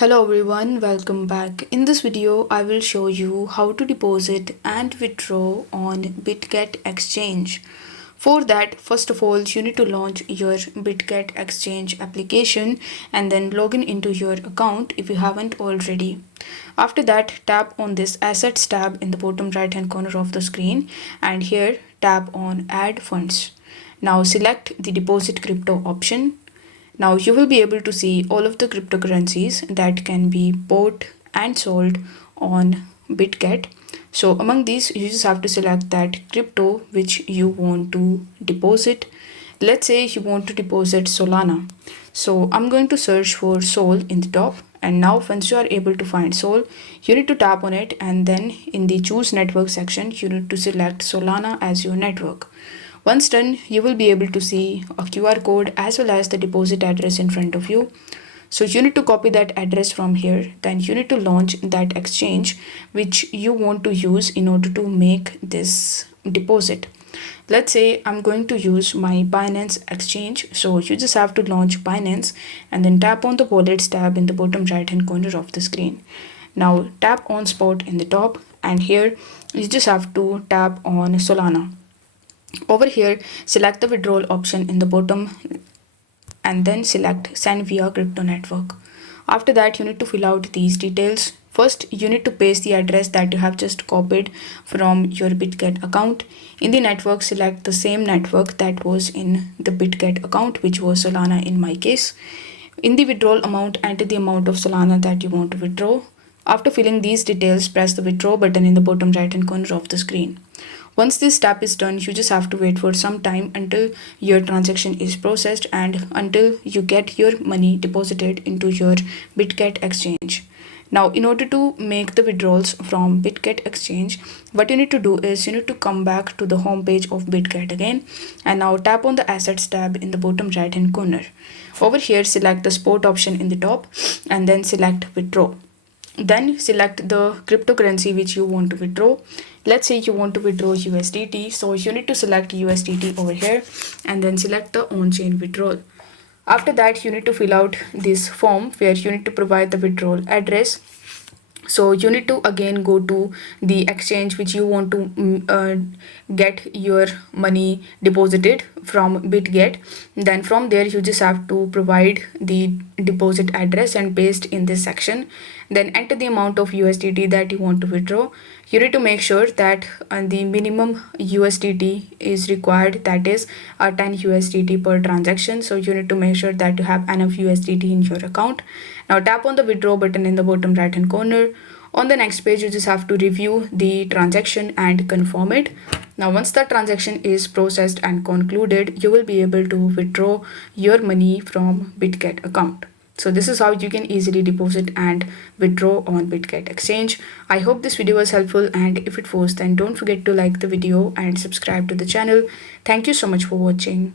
Hello everyone, welcome back. In this video, I will show you how to deposit and withdraw on Bitget Exchange. For that, first of all, you need to launch your Bitget Exchange application and then log into your account if you haven't already. After that, tap on this Assets tab in the bottom right hand corner of the screen and here tap on Add Funds. Now select the Deposit Crypto option. Now you will be able to see all of the cryptocurrencies that can be bought and sold on Bitget. So among these, you just have to select that crypto which you want to deposit. Let's say you want to deposit Solana. So I'm going to search for Sol in the top. And now once you are able to find Sol, you need to tap on it and then in the choose network section, you need to select Solana as your network. Once done, you will be able to see a QR code as well as the deposit address in front of you. So you need to copy that address from here. Then you need to launch that exchange which you want to use in order to make this deposit. Let's say I'm going to use my Binance exchange. So you just have to launch Binance and then tap on the wallets tab in the bottom right hand corner of the screen. Now tap on spot in the top and here you just have to tap on Solana. Over here, select the withdrawal option in the bottom and then select send via crypto network. After that, you need to fill out these details. First, you need to paste the address that you have just copied from your Bitget account. In the network, select the same network that was in the Bitget account, which was Solana in my case. In the withdrawal amount, enter the amount of Solana that you want to withdraw. After filling these details, press the withdraw button in the bottom right hand corner of the screen. Once this step is done, you just have to wait for some time until your transaction is processed and until you get your money deposited into your Bitget exchange. Now, in order to make the withdrawals from Bitget exchange, what you need to do is you need to come back to the home page of Bitget again and now tap on the Assets tab in the bottom right hand corner. Over here, select the spot option in the top and then select withdraw. Then select the cryptocurrency which you want to withdraw. Let's say you want to withdraw USDT. So you need to select USDT over here and then select the on-chain withdrawal. After that, you need to fill out this form where you need to provide the withdrawal address. So you need to again go to the exchange which you want to get your money deposited from Bitget. Then from there you just have to provide the deposit address and paste in this section. Then enter the amount of USDT that you want to withdraw. You need to make sure that the minimum USDT is required, that is 10 USDT per transaction. So you need to make sure that you have enough USDT in your account. Now tap on the withdraw button in the bottom right hand corner. On the next page, you just have to review the transaction and confirm it. Now once the transaction is processed and concluded, you will be able to withdraw your money from Bitget account. So this is how you can easily deposit and withdraw on Bitget exchange. I hope this video was helpful, and if it was, then don't forget to like the video and subscribe to the channel. Thank you so much for watching.